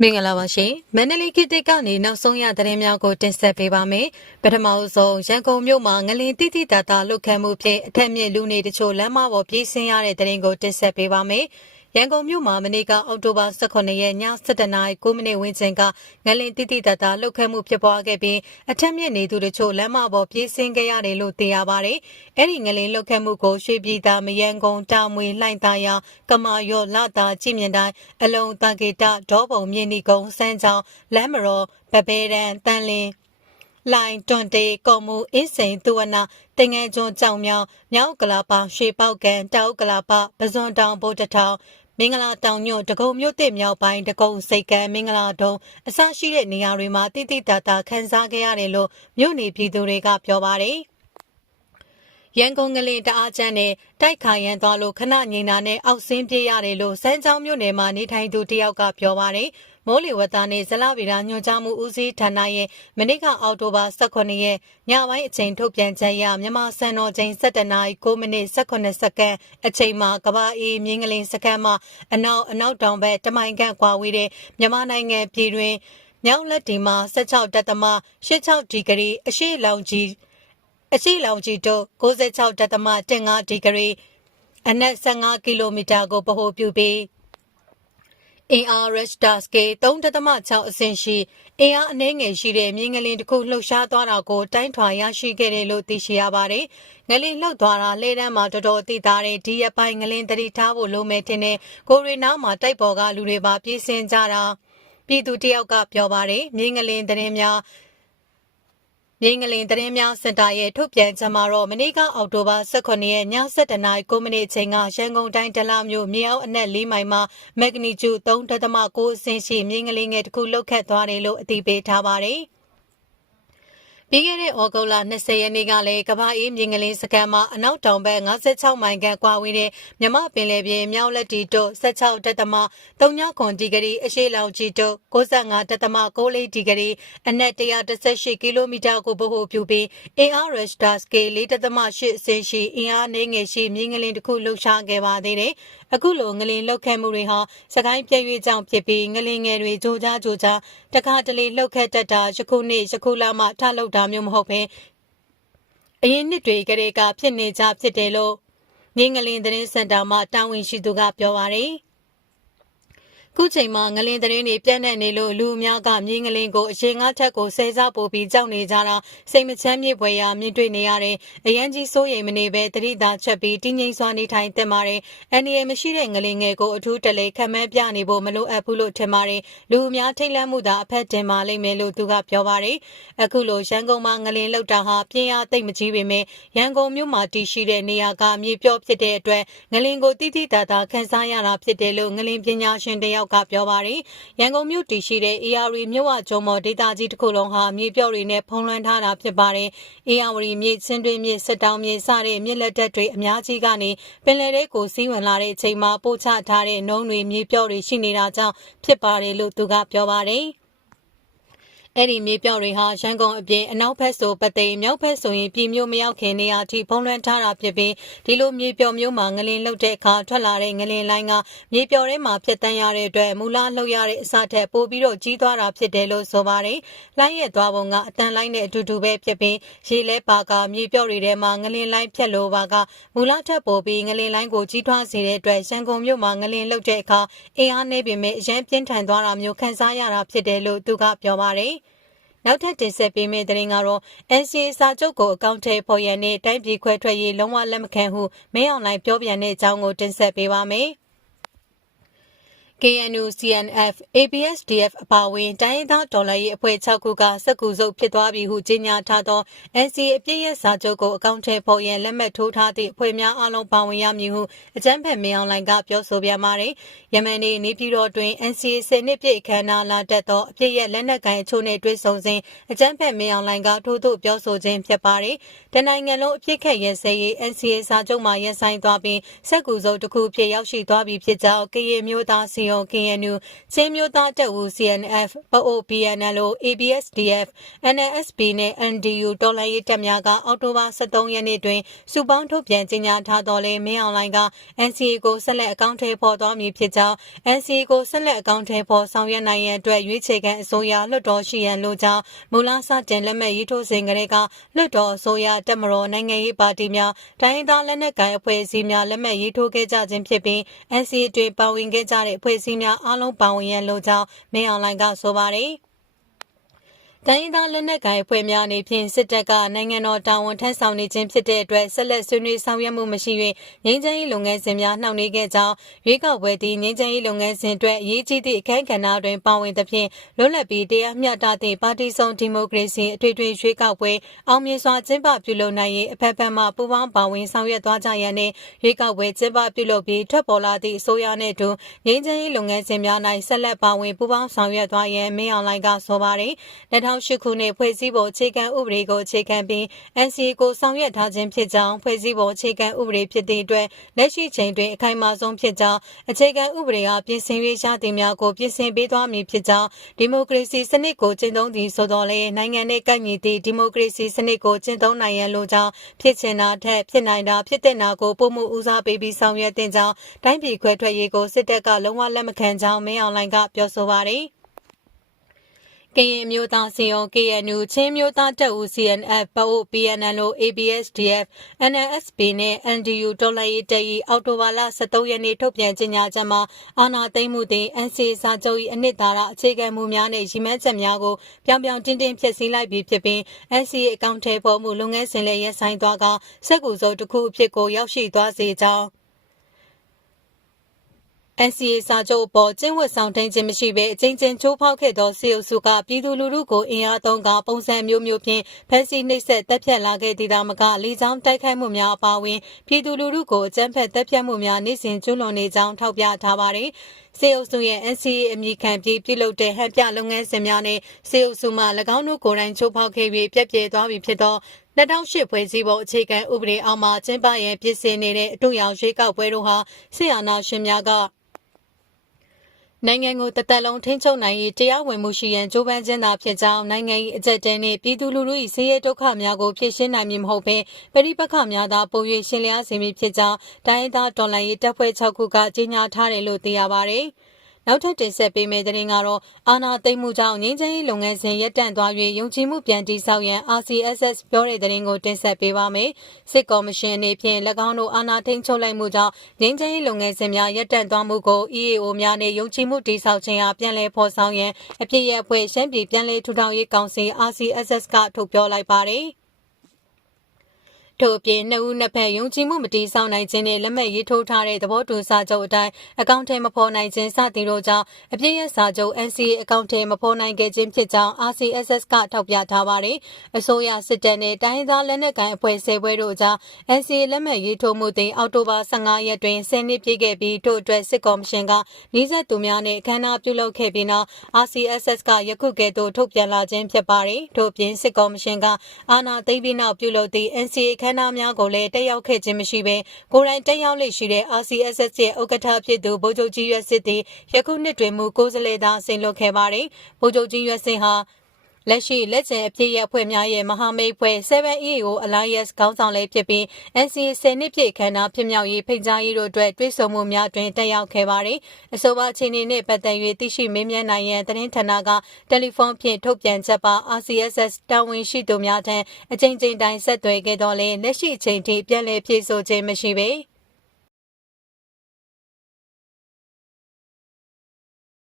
မင်္ဂလာပါရှင်မန္တလေးခေတ်တစ်ကနေနောက်ဆုံးရသတင်းများကိုတင်ဆက်ပေးပါမယ်ပထမဆုံးရန်ကုန်မြို့မှာငလင်တိတိတတာလုတ်ခတ်မှုဖြင့်အထက်မြင့်လူနေတချို့လမ်းမပေါ်ပြေးဆင်းရတဲ့သတင်းကိုတင်ဆက်ပေးပါမယ် ရန်ကုန်မြို့မှာမနေ့ကအောက်တိုဘာ18ရက်ည7:00နာရီ9မိနစ်ဝန်းကျင်ကငလင်တိတိတတာလုတ်ခတ်မှုဖြစ်ပွားခဲ့ပြီးအထက်မြင့်နေသူတို့ချို့လမ်းမပေါ်ပြေးဆင်းခဲ့ရတယ်လို့သိရပါတယ်။အဲ့ဒီငလင်လုတ်ခတ်မှုကိုရွှေပြည်သာမယန်ကုန်တာမွေလှိုင်သာယာကမာရော့လာတာကြည်မြင့်တိုင်းအလုံးတကေတဒေါပုံမြင့်နီကုန်းစမ်းချောင်းလမ်းမတော်ပပဲရန်တန်လင်းလိုင်တွန်တေကော်မူအင်းစိန်သူဝနာတင်ငယ်ကျွန်းကြောင်မြောင်မြောက်ကလာပါရွှေပေါက်ကန်တောက်ကလာပါပဇွန်တောင်ဘိုးတထောင် မင်္ဂလာတောင်ညွတ်တကုံမြို့တစ်မြောက်ပိုင်းတကုံစိတ်ကံမင်္ဂလာတုံးအစရှိတဲ့နေရာတွေမှာတိတိတတ်တာခန်းစားခဲ့ရတယ်လို့မြို့နေပြည်သူတွေကပြောပါတယ်ရန်ကုန်ကလေးတအားချမ်းနဲ့တိုက်ခါရန်သွားလို့ခဏငိန်တာနဲ့အောက်ဆင်းပြေးရတယ်လို့စမ်းချောင်းမြို့နယ်မှာနေထိုင်သူတယောက်ကပြောပါတယ်။ မိုးလေဝသနဲ့ဇလဗေဒညွှန်ကြားမှုဦးစီးဌာနရဲ့မနေ့ကအောက်တိုဘာ18ရက်ညပိုင်းအချိန်ထုတ်ပြန်ချက်အရမြန်မာစံတော်ချိန်17နာရီ9မိနစ်18စက္ကန့်အချိန်မှာကဘာအေးမြင်းကလေးစက္ကန့်မှာအနောက်အနောက်တောင်ဘက်တမိုင်ခန့်ကွာဝေးတဲ့မြန်မာနိုင်ငံပြည်တွင်မြောက်လက်ဒီမှာ16တက်သမ86ဒီဂရီအရှိလောင်ကြီးအရှိလောင်ကြီးတို့96တက်သမ15ဒီဂရီအနက်15ကီလိုမီတာကိုဗဟိုပြုပြီး အင်အားရက်ဒါစကေ3.6အဆင့်ရှိအင်အားအနှဲငယ်ရှိတဲ့မြင်းငလင်တစ်ခုလှုပ်ရှားသွားတာကိုတိုင်းထွာရရှိခဲ့တယ်လို့သိရှိရပါတယ်။ငလင်လှုပ်သွားတာလေတန်းမှာတော်တော်သိသားတဲ့ဒီရပိုင်းငလင်တတိထားဖို့လိုမယ်ထင်တဲ့ကိုရီနာမှာတိုက်ပေါ်ကလူတွေပါပြေးဆင်းကြတာပြည်သူတယောက်ကပြောပါတယ်မြင်းငလင်သတင်းများ မြင်းငလင်သတင်းများစင်တာရဲ့ထုတ်ပြန်ချက်မှာတော့မနေ့ကအောက်တိုဘာ18ရက်ည7:00နာရီ9မိနစ်ချိန်ကရန်ကုန်တိုင်းဒလမြို့မြေအောက်အနက်၄မိုင်မှာမက်ဂနီကျူ3.9အဆင့်ရှိမြင်းငလင်ငယ်တစ်ခုလှုပ်ခတ်သွားတယ်လို့အသိပေးထားပါတယ်။ ပြီးခဲ့တဲ့ဩဂုတ်လ20ရက်နေ့ကလည်းကမ္ဘာအေးမြင်ကလေးစကန်မှာအနောက်တောင်ဘက်56မိုင်ခန့်ကွာဝေးတဲ့မြမပင်လယ်ပြင်မြောက်လက်တီတို့16တက်သမ39ခွန်ဒီဂရီအရှိလောင်ကြီးတို့65တက်သမ64ဒီဂရီအနက်118ကီလိုမီတာကိုဗဟိုပြုပြီးအင်အားရက်ဒါစကေ4တက်သမ8အဆင့်ရှိအင်အားနေငယ်ရှိမြင်းကလေးတစ်ခုလှုပ်ရှားခဲ့ပါသေးတယ်။အခုလိုငလင်လှုပ်ခဲမှုတွေဟာစကိုင်းပြည့်ရွေ့ကြောင့်ဖြစ်ပြီးငလင်ငယ်တွေကြိုးကြားကြိုးကြားတခါတလေလှုပ်ခတ်တတ်တာယခုနေ့ယခုလမှထလှုပ်တာမျိုးမဟုတ်ဘဲအရင်နှစ်တွေကလေးကဖြစ်နေကြဖြစ်တယ်လို့ငင်းငလင်သတင်းစင်တာမှတာဝန်ရှိသူကပြောပါတယ်။ ခုချိန်မှာငလင်သတင်းတွေပြန့်နှံ့နေလို့လူအများကမြင်းငလင်ကိုအရင်ကထက်ကိုဆဲစားပို့ပြီးကြောက်နေကြတာစိတ်မချမ်းမြေပွဲရာမြင်တွေ့နေရတယ်။အရန်ကြီးစိုးရိမ်မနေပဲတတိသာချက်ပြီးတင်းငိမ့်စွာနေထိုင်တင်ပါတယ်။အန်ဒီရမရှိတဲ့ငလင်ငယ်ကိုအထူးတလေခံမဲပြနေဖို့မလိုအပ်ဘူးလို့ထင်ပါတယ်။လူအများထိတ်လန့်မှုသာအဖက်တင်ပါလိမ့်မယ်လို့သူကပြောပါတယ်။အခုလိုရန်ကုန်မှာငလင်လောက်တာဟာပြင်းအားသိမ့်မကြီးပေမဲ့ရန်ကုန်မြို့မှာတည်ရှိတဲ့နေရာကမြေပြော့ဖြစ်တဲ့အတွက်ငလင်ကိုတိတိတသာခန်းစားရတာဖြစ်တယ်လို့ငလင်ပညာရှင်တယောက်ကပြောပါတယ်။ရန်ကုန်မြို့တည်ရှိတဲ့ AR မြို့ဝကျုံမော်ဒေသကြီးတစ်ခုလုံးဟာမြေပြော့တွေနဲ့ဖုံးလွှမ်းထားတာဖြစ်ပါတယ်။ AR မြေစင်းတွင်းမြေစစ်တောင်းမြေစတဲ့မြေလက်တက်တွေအများကြီးကနေပင်လယ်ထဲကိုစီးဝင်လာတဲ့အချိန်မှာပို့ချထားတဲ့နှုံးတွေမြေပြော့တွေရှိနေတာကြောင့်ဖြစ်ပါတယ်လို့သူကပြောပါတယ်။ အဲ့ဒီမြေပြောက်တွေဟာရန်ကုန်အပြင်အနောက်ဘက်ဆိုပသိမ်မြောက်ဘက်ဆိုရင်ပြည်မျိုးမရောက်ခင်နေရာထိဖုံးလွှမ်းထားတာဖြစ်ပြီးဒီလိုမြေပြောက်မျိုးမှာငလင်လှုပ်တဲ့အခါထွက်လာတဲ့ငလင်လိုင်းကမြေပြောက်ထဲမှာဖြစ်တန်းရတဲ့အတွက်မူလလှုပ်ရတဲ့အစထက်ပိုပြီးတော့ကြီးသွားတာဖြစ်တယ်လို့ဆိုပါတယ်။လိုင်းရဲ့သွားပုံကအတန်လိုင်းနဲ့အတူတူပဲဖြစ်ပြီးရေလဲပါကမြေပြောက်တွေထဲမှာငလင်လိုင်းဖြတ်လို့ပါကမူလထက်ပိုပြီးငလင်လိုင်းကိုကြီးထွားစေတဲ့အတွက်ရန်ကုန်မြို့မှာငလင်လှုပ်တဲ့အခါအင်အားနေပေမဲ့အရန်ပြင်းထန်သွားတာမျိုးခံစားရတာဖြစ်တယ်လို့သူကပြောပါတယ်။ နောက်ထပ်တင်ဆက်ပေးမယ့်သတင်းကတော့ NCA စာချုပ်ကိုအကောင့်ထဲပေါ်ရန်နဲ့တိုင်းပြည်ခွဲထွက်ရေးလုံးဝလက်မခံဟုမင်းအောင်လှိုင်ပြောပြန်တဲ့အကြောင်းကိုတင်ဆက်ပေးပါမယ်။ KNU CNF ABSDF အပါအဝင်တိုင်းရင်းသားဒေါ်လာရေးအဖွဲ့6ခုကစက်ကူစုပ်ဖြစ်သွားပြီဟုကြေညာထားသော NCA အပြည့်ရဲ့စာချုပ်ကိုအကောင့်ထဲပေါ်ရန်လက်မှတ်ထိုးထားသည့်အဖွဲ့များအလုံးပါဝင်ရမည်ဟုအကြမ်းဖက်မင်းအောင်လှိုင်ကပြောဆိုပြန်ပါတယ်။ယမန်နေ့နေပြည်တော်တွင် NCA ဆယ်နှစ်ပြည့်အခမ်းအနားလာတက်သောအပြည့်ရဲ့လက်နက်ကိုင်အချို့နဲ့တွေ့ဆုံစဉ်အကြမ်းဖက်မင်းအောင်လှိုင်ကထိုးထိုးပြောဆိုခြင်းဖြစ်ပါတယ်။တနိုင်ငံလုံးအပြည့်ခက်ရဲစဲရေး NCA စာချုပ်မှာရပ်ဆိုင်သွားပြီးစက်ကူစုပ်တစ်ခုဖြစ်ရောက်ရှိသွားပြီဖြစ်ကြောင်းကရင်မျိုးသားစီယယုံ KNU ချင်းမျိုးသားတပ်ဦး CNF ပအို BNL ABSDF NSB နဲ့ NDU တော်လှန်ရေးတပ်များက အောက်တိုဘာ23ရက်နေ့တွင် စုပေါင်းထုတ်ပြန်ကြေညာထားတော်လဲမင်းအောင်လှိုင်က NCA ကိုဆက်လက်အကောင့်ထဲပေါ်သွားမည်ဖြစ်ကြောင်း NCA ကိုဆက်လက်အကောင့်ထဲပေါ်ဆောင်ရွက်နိုင်ရန်အတွက်ရွေးချယ်ခံအစိုးရလွှတ်တော်ရှိရန်လိုကြောင်းမူလစတင်လက်မှတ်ရေးထိုးစဉ်ကလေးကလွှတ်တော်အစိုးရတပ်မတော်နိုင်ငံရေးပါတီများတိုင်းရင်းသားလက်နက်ကိုင်အဖွဲ့အစည်းများလက်မှတ်ရေးထိုးခဲ့ကြခြင်းဖြစ်ပြီး NCA တွင်ပါဝင်ခဲ့ကြတဲ့အဖွဲ့အစည်းများအားလုံးပါဝင်ရန်လိုကြောင်းမင်းအောင်လှိုင်ကဆိုပါတယ်။ တိုင်းရင်းသားလက်နက်ကိုင်အဖွဲ့များအနေဖြင့်စစ်တပ်ကနိုင်ငံတော်တာဝန်ထမ်းဆောင်နေခြင်းဖြစ်တဲ့အတွက်ဆက်လက်ဆွေးနွေးဆောင်ရွက်မှုမရှိ၍ငြိမ်းချမ်းရေးလုပ်ငန်းစဉ်များနှောင့်နှေးခဲ့ကြောင်းရွေးကောက်ပွဲသည့်ငြိမ်းချမ်းရေးလုပ်ငန်းစဉ်အတွက်အရေးကြီးသည့်အခမ်းကဏ္ဍတွင်ပါဝင်သဖြင့်လွတ်လပ်ပြီးတရားမျှတသည့်ပါတီစုံဒီမိုကရေစီအထွေထွေရွေးကောက်ပွဲအောင်မြင်စွာကျင်းပပြုလုပ်နိုင်ရေးအဖက်ဖက်မှပူးပေါင်းပါဝင်ဆောင်ရွက်သွားကြရန်နှင့်ရွေးကောက်ပွဲကျင်းပပြုလုပ်ပြီးထွက်ပေါ်လာသည့်အစိုးရနှင့်အတူငြိမ်းချမ်းရေးလုပ်ငန်းစဉ်များ၌ဆက်လက်ပါဝင်ပူးပေါင်းဆောင်ရွက်သွားရန်မင်းအောင်လှိုင်ကဆိုပါတယ်2008ခုနှစ်ဖွဲ့စည်းပုံအခြေခံဥပဒေကိုအခြေခံပြီး NCA ကိုဆောင်ရွက်ထားခြင်းဖြစ်ကြောင်းဖွဲ့စည်းပုံအခြေခံဥပဒေဖြစ်သည့်အတွက်လက်ရှိချိန်တွင်အခိုင်အမာဆုံးဖြစ်ကြောင်းအခြေခံဥပဒေအားပြင်ဆင်ရေးရသည်များကိုပြင်ဆင်ပေးသွားမည်ဖြစ်ကြောင်းဒီမိုကရေစီစနစ်ကိုကျင့်သုံးသည်ဆိုတော်လဲနိုင်ငံနဲ့ကန့်ညီသည့်ဒီမိုကရေစီစနစ်ကိုကျင့်သုံးနိုင်ရန်လိုကြောင်းဖြစ်ချင်တာထက်ဖြစ်နိုင်တာဖြစ်တဲ့နာကိုပုံမှုဦးစားပေးပြီးဆောင်ရွက်တင်ကြောင်းတိုင်းပြည်ခွဲထွက်ရေးကိုစစ်တပ်ကလုံးဝလက်မခံကြောင်းမင်းအောင်လှိုင်ကပြောဆိုပါတယ် ကရင်မျိုးသားစီယုံ KNU ချင်းမျိုးသားတပ်ဦး CNF ပအို PNL ABSDF NNSB နဲ့ NDU တော်လှန်ရေးတပ်၏အော်တိုဘာလ23ရက်နေ့ထုတ်ပြန်ကြေညာချက်မှာအာဏာသိမ်းမှုသည် NCA စာချုပ်၏အနှစ်သာရအခြေခံမူများနှင့်ရည်မှန်းချက်များကိုပြောင်ပြောင်တင်းတင်းဖျက်ဆီးလိုက်ပြီးဖြစ်ပြီး NCA အကောင့်ထဲပေါ်မှုလုပ်ငန်းစဉ်လည်းရပ်ဆိုင်းသွားကစက်ကူစိုးတစ်ခုအဖြစ်ကိုရောက်ရှိသွားစေကြောင်း NCA စာချုပ်အပေါ်ကျင့်ဝတ်ဆောင်ထိန်ခြင်းမရှိဘဲအချင်းချင်းချိုးဖောက်ခဲ့သောစေအုပ်စုကပြည်သူလူထုကိုအင်အားသုံးကပုံစံမျိုးမျိုးဖြင့်ဖမ်းဆီးနှိပ်စက်တပ်ဖြတ်လာခဲ့သည်သာမကလေကြောင်းတိုက်ခိုက်မှုများအပါအဝင်ပြည်သူလူထုကိုအကြမ်းဖက်တပ်ဖြတ်မှုများနေ့စဉ်ကျူးလွန်နေကြောင်းထောက်ပြထားပါတယ်။စေအုပ်စုရဲ့ NCA အမိခံပြီးပြုလုပ်တဲ့ဟန်ပြလုပ်ငန်းစဉ်များနဲ့စေအုပ်စုမှ၎င်းတို့ကိုယ်တိုင်ချိုးဖောက်ခဲ့ပြီးပြက်ပြဲသွားပြီဖြစ်သော2008ဖွဲ့စည်းပုံအခြေခံဥပဒေအောက်မှာကျင်းပရန်ပြင်ဆင်နေတဲ့အတူရောင်ရွေးကောက်ပွဲတို့ဟာဆီယနာရှင်များက နိုင်ငံကိုတသက်လုံးထိန်းချုပ်နိုင်ရေးတရားဝင်မှုရှိရန်ကြိုးပမ်းခြင်းသာဖြစ်ကြောင်းနိုင်ငံ၏အကြက်တဲနှင့်ပြည်သူလူထု၏ဆင်းရဲဒုက္ခများကိုဖြေရှင်းနိုင်မည်မဟုတ်ဘဲပရိပက္ခများသာပုံ၍ရှင်းလျားစေမည်ဖြစ်ကြောင်းတိုင်းဒေသတော်လှန်ရေးတပ်ဖွဲ့6ခုကကြေညာထားတယ်လို့သိရပါဗျ။ နောက်ထပ်တင်ဆက်ပေးမယ့်သတင်းကတော့အာနာသိမ့်မှုကြောင့်ငင်းချင်းရေးလုပ်ငန်းစဉ်ရပ်တန့်သွား၍ယုံကြည်မှုပြန်တည်ဆောက်ရန် RCSS ပြောတဲ့သတင်းကိုတင်ဆက်ပေးပါမယ်။စစ်ကော်မရှင်အနေဖြင့်၎င်းတို့အာနာထိန်ချုပ်လိုက်မှုကြောင့်ငင်းချင်းရေးလုပ်ငန်းစဉ်များရပ်တန့်သွားမှုကို EAO များနဲ့ယုံကြည်မှုတည်ဆောက်ခြင်းအားပြန်လည်ဖော်ဆောင်ရန်အပြည့်ရဲ့အဖွဲ့ရှမ်းပြည်ပြန်လည်ထူထောင်ရေးကောင်စီ RCSS ကထုတ်ပြောလိုက်ပါတယ်။ ထို့အပြင်နှစ်ဦးနှစ်ဖက်ယုံကြည်မှုမတည်ဆောက်နိုင်ခြင်းနဲ့လက်မှတ်ရေးထိုးထားတဲ့သဘောတူစာချုပ်အတိုင်းအကောင့်ထဲမဖော်နိုင်ခြင်းစသည်တို့ကြောင့်အပြည့်ရစာချုပ် NCA အကောင့်ထဲမဖော်နိုင်ခဲ့ခြင်းဖြစ်ကြောင်း RCSS ကထောက်ပြထားပါတယ်။အစိုးရစစ်တပ်နဲ့တိုင်းသားလက်နက်ကိုင်အဖွဲ့ဆယ်ဘွဲတို့ကြား NCA လက်မှတ်ရေးထိုးမှုတင်အောက်တိုဘာ15ရက်တွင်ဆယ်နှစ်ပြည့်ခဲ့ပြီးထို့အတွက်စစ်ကော်မရှင်ကနှီးဆက်သူများနဲ့အခမ်းအနားပြုလုပ်ခဲ့ပြီးနောက် RCSS ကယခုကဲ့သို့ထုတ်ပြန်လာခြင်းဖြစ်ပါတယ်။ထို့ပြင်စစ်ကော်မရှင်ကအာဏာသိမ်းပြီးနောက်ပြုလုပ်သည့် NCA အခမ်းအနားများကိုလည်းတက်ရောက်ခဲ့ခြင်းမရှိဘဲကိုယ်တိုင်တက်ရောက်လေရှိတဲ့ RCSS ရဲ့ဥက္ကဋ္ဌဖြစ်သူဗိုလ်ချုပ်ကြီးရွက်စစ်သည်ယခုနှစ်တွင်မူကိုယ်စားလှယ်သာဆင်လွတ်ခဲ့ပါတယ်။ဗိုလ်ချုပ်ကြီးရွက်စစ်ဟာ လက်ရှိလက်ကျန်အပြည့်ရအဖွဲ့များရဲ့မဟာမိတ်ဖွဲ့ 7EAO Alliance ခေါင်းဆောင်လေးဖြစ်ပြီး NCA 10နှစ်ပြည့်ခမ်းနားဖြစ်မြောက်ရေးဖိတ်ကြားရေးတို့အတွက်တွဲဆုံမှုများတွင်တက်ရောက်ခဲ့ပါတယ်။အဆိုပါအခြေအနေနှင့်ပတ်သက်၍သိရှိမေးမြန်းနိုင်ရန်သတင်းဌာနကတယ်လီဖုန်းဖြင့်ထုတ်ပြန်ချက်ပါ RCSS တာဝန်ရှိသူများထံအကြိမ်ကြိမ်တိုင်းဆက်သွယ်ခဲ့တော့လဲလက်ရှိအချိန်ထိပြန်လည်ဖြေဆိုခြင်းမရှိပေ။